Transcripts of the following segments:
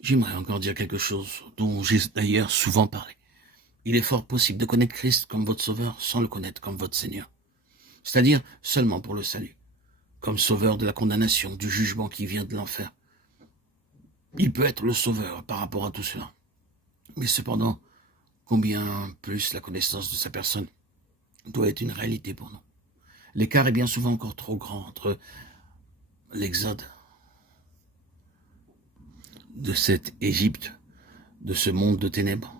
J'aimerais encore dire quelque chose dont j'ai d'ailleurs souvent parlé. Il est fort possible de connaître Christ comme votre sauveur sans le connaître comme votre Seigneur. C'est-à-dire seulement pour le salut, comme sauveur de la condamnation, du jugement qui vient de l'enfer. Il peut être le sauveur par rapport à tout cela. Mais cependant, combien plus la connaissance de sa personne doit être une réalité pour nous. L'écart est bien souvent encore trop grand entre l'exode de cette Égypte, de ce monde de ténèbres,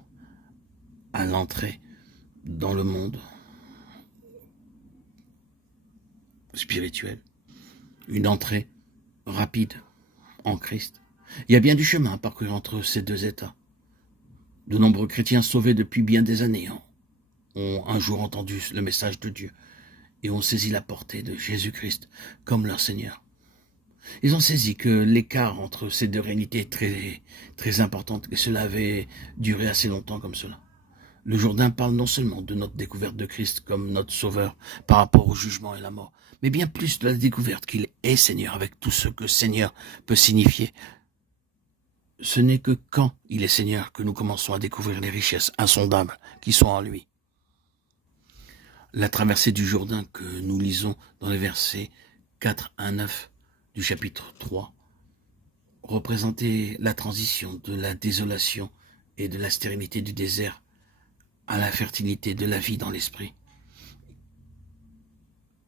à l'entrée dans le monde spirituel. Une entrée rapide en Christ. Il y a bien du chemin à parcourir entre ces deux états. De nombreux chrétiens sauvés depuis bien des années ont un jour entendu le message de Dieu et ont saisi la portée de Jésus-Christ comme leur Seigneur. Ils ont saisi que l'écart entre ces deux réalités est très, très important et cela avait duré assez longtemps comme cela. Le Jourdain parle non seulement de notre découverte de Christ comme notre sauveur par rapport au jugement et la mort, mais bien plus de la découverte qu'il est Seigneur avec tout ce que Seigneur peut signifier. Ce n'est que quand il est Seigneur que nous commençons à découvrir les richesses insondables qui sont en lui. La traversée du Jourdain que nous lisons dans les versets 4 à 9 du chapitre 3 représentait la transition de la désolation et de la stérilité du désert à la fertilité de la vie dans l'esprit.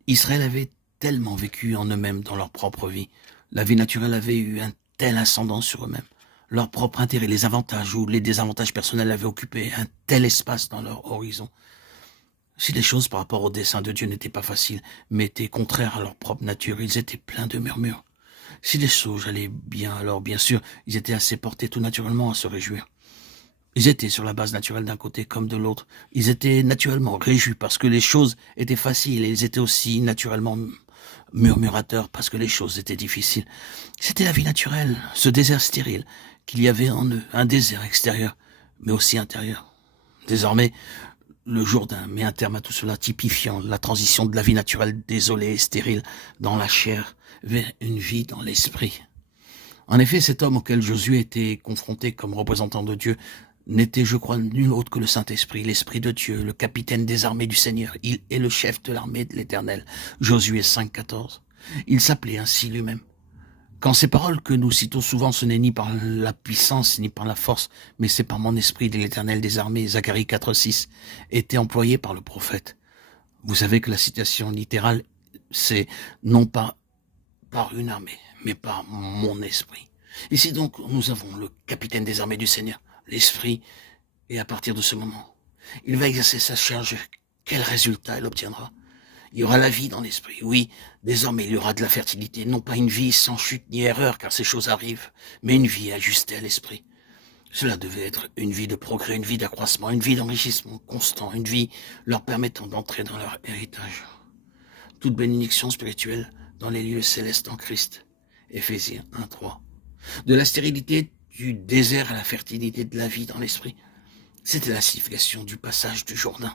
Israël avait tellement vécu en eux-mêmes dans leur propre vie. La vie naturelle avait eu un tel ascendant sur eux-mêmes. Leur propre intérêt, les avantages ou les désavantages personnels avaient occupé un tel espace dans leur horizon. Si les choses par rapport au dessein de Dieu n'étaient pas faciles, mais étaient contraires à leur propre nature, ils étaient pleins de murmures. Si les choses allaient bien, alors bien sûr, ils étaient assez portés tout naturellement à se réjouir. Ils étaient sur la base naturelle d'un côté comme de l'autre. Ils étaient naturellement réjouis parce que les choses étaient faciles et ils étaient aussi naturellement murmurateurs parce que les choses étaient difficiles. C'était la vie naturelle, ce désert stérile qu'il y avait en eux, un désert extérieur, mais aussi intérieur. Désormais, le Jourdain met un terme à tout cela, typifiant la transition de la vie naturelle désolée et stérile dans la chair vers une vie dans l'esprit. En effet, cet homme auquel Josué était confronté comme représentant de Dieu n'était, je crois, nul autre que le Saint-Esprit, l'Esprit de Dieu, le capitaine des armées du Seigneur. Il est le chef de l'armée de l'Éternel. Josué 5,14. Il s'appelait ainsi lui-même. Quand ces paroles que nous citons souvent, ce n'est ni par la puissance ni par la force, mais c'est par mon esprit de l'Éternel des armées, Zacharie 4,6, étaient employées par le prophète. Vous savez que la citation littérale, c'est non pas par une armée, mais par mon esprit. Ici donc, nous avons le capitaine des armées du Seigneur, l'esprit, et à partir de ce moment, il va exercer sa charge. Quel résultat il obtiendra? Il y aura la vie dans l'esprit. Oui, désormais il y aura de la fertilité, non pas une vie sans chute ni erreur, car ces choses arrivent, mais une vie ajustée à l'esprit. Cela devait être une vie de progrès, une vie d'accroissement, une vie d'enrichissement constant, une vie leur permettant d'entrer dans leur héritage. Toute bénédiction spirituelle dans les lieux célestes en Christ. Éphésiens 1,3. De la stérilité du désert à la fertilité de la vie dans l'esprit. C'était la signification du passage du Jourdain.